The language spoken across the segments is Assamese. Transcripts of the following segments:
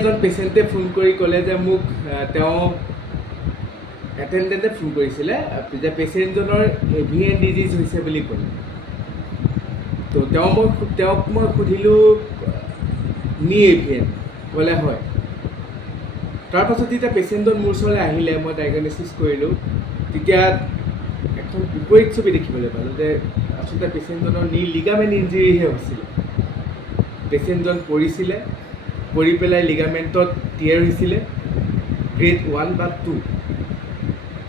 এজন পেচেণ্টে ফোন কৰি ক'লে যে মোক তেওঁ এটেণ্ডেণ্টে ফোন কৰিছিলে যে পেচেণ্টজনৰ এভিএন ডিজিজ হৈছে বুলি ক'লে। তো তেওঁক মই সুধিলোঁ নি এভিএন ক'লে হয়। তাৰপাছত যেতিয়া পেচেণ্টজন মোৰ ওচৰলৈ আহিলে মই ডায়েগনচিছ কৰিলোঁ, তেতিয়া এখন বিপৰীত ছবি দেখিবলৈ পালোঁ যে আচলতে পেচেণ্টজনৰ নি লিগামেণ্ট ইঞ্জুৰিহে হৈছিলে। পেচেণ্টজন পৰিছিলে, পৰি পেলাই লিগামেণ্টত টিয়াৰ হৈছিলে গ্ৰেড 1 বা 2।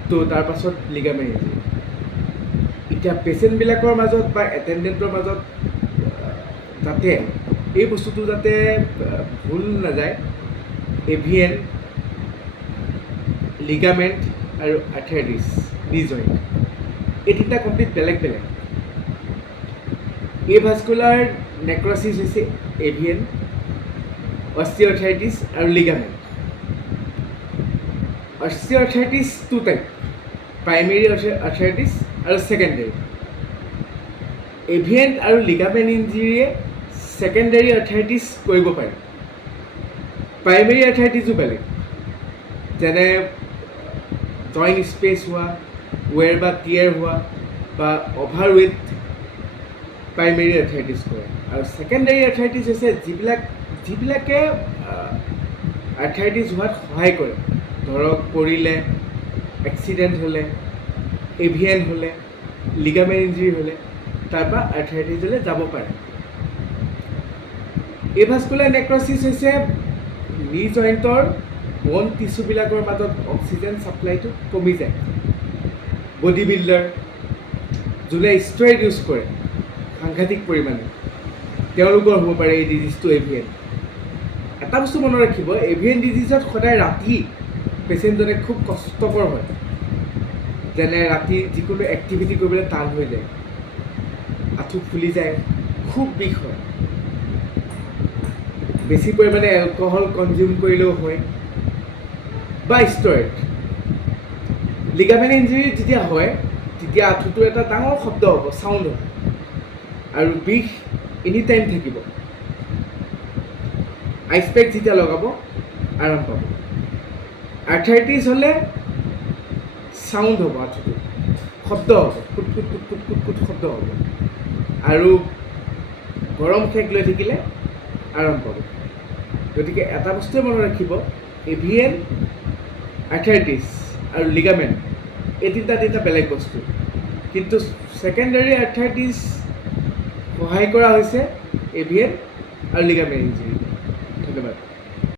তো তাৰপাছত লিগামেণ্ট ইঞ্জুৰি। এতিয়া পেচেণ্টবিলাকৰ মাজত বা এটেণ্ডেণ্টৰ মাজত যাতে এই বস্তুটো যাতে ভুল নাযায়, এভিএন, লিগামেণ্ট আৰু আৰ্থ্ৰাইটিছ নি জইণ্ট এই তিনিটা কমপ্লিট বেলেগ বেলেগ। এভাস্কুলাৰ নেক্ৰ'ছিছ হৈছে এভিএন, অষ্টিঅ'আৰ্থ্ৰাইটিছ আৰু লিগামেণ্ট। অষ্টিঅ'আৰ্থ্ৰাইটিছ 2 টাইপ, প্ৰাইমেৰী আৰ্থ্ৰাইটিছ আৰু ছেকেণ্ডেৰী। এভিএন আৰু লিগামেণ্ট ইঞ্জুৰিয়ে ছেকেণ্ডেৰী আৰ্থ্ৰাইটিছ কৰিব পাৰে। প্ৰাইমেৰী আৰ্থ্ৰাইটিছো বেলেগ, যেনে জইণ্ট স্পেচ হোৱা, ৱেৰ বা টিয়াৰ হোৱা বা অভাৰৱেট প্ৰাইমেৰী আৰ্থ্ৰাইটিছ কৰে। আৰু ছেকেণ্ডেৰী আৰ্থ্ৰাইটিছ হৈছে যিবিলাকে আৰ্থ্ৰাইটিছ হোৱাত সহায় কৰে। ধৰক পৰিলে, এক্সিডেণ্ট হ'লে, এভিএন হ'লে, লিগামেণ্ট ইঞ্জুৰি হ'লে তাৰপৰা আৰ্থ্ৰাইটিছলৈ যাব পাৰে। এভাস্কুলাৰ নেক্ৰ'ছিছ হৈছে নি জইণ্টৰ বন টিচুবিলাকৰ মাজত অক্সিজেন ছাপ্লাইটো কমি যায়। বডি বিল্ডাৰ, যোনে ষ্টেৰইড ইউজ কৰে সাংঘাতিক পৰিমাণে, তেওঁলোকৰ হ'ব পাৰে এই ডিজিজটো এভিএন। এটা বস্তু মনত ৰাখিব, এভিএন ডিজিজত সদায় ৰাতি পেচেণ্টজনে খুব কষ্টকৰ হয়। যেনে ৰাতি যিকোনো এক্টিভিটি কৰিবলৈ টান হৈ যায়, আঁঠু ফুলি যায়, খুব বিষ হয়। বেছি পৰিমাণে এলকহল কনজিউম কৰিলেও হয় বা ষ্টেৰইড। লিগামেণ্ট ইঞ্জুৰি যেতিয়া হয় তেতিয়া আঁঠুটো এটা ডাঙৰ শব্দ হ'ব, চাউণ্ড হ'ব, আৰু বিষ এনি টাইম থাকিব। আইচ পেক যেতিয়া লগাব আৰাম পাব। আৰ্থ্ৰাইটিছ হ'লে চাউণ্ড হ'ব, আঁঠুটো শব্দ হ'ব, কুট কুট কুট কুট কুট কুট শব্দ হ'ব, আৰু গৰম সেক লৈ থাকিলে আৰাম পাব। গতিকে এটা বস্তুৱে মনত ৰাখিব, এভিএন, আৰ্থ্ৰাইটিছ আৰু লিগামেণ্ট এই তিনিটা বেলেগ বস্তু। কিন্তু ছেকেণ্ডেৰী আৰ্থ্ৰাইটিছ সহায় কৰা হৈছে এভিএন আৰু লিগামেণ্ট ইঞ্জুৰি।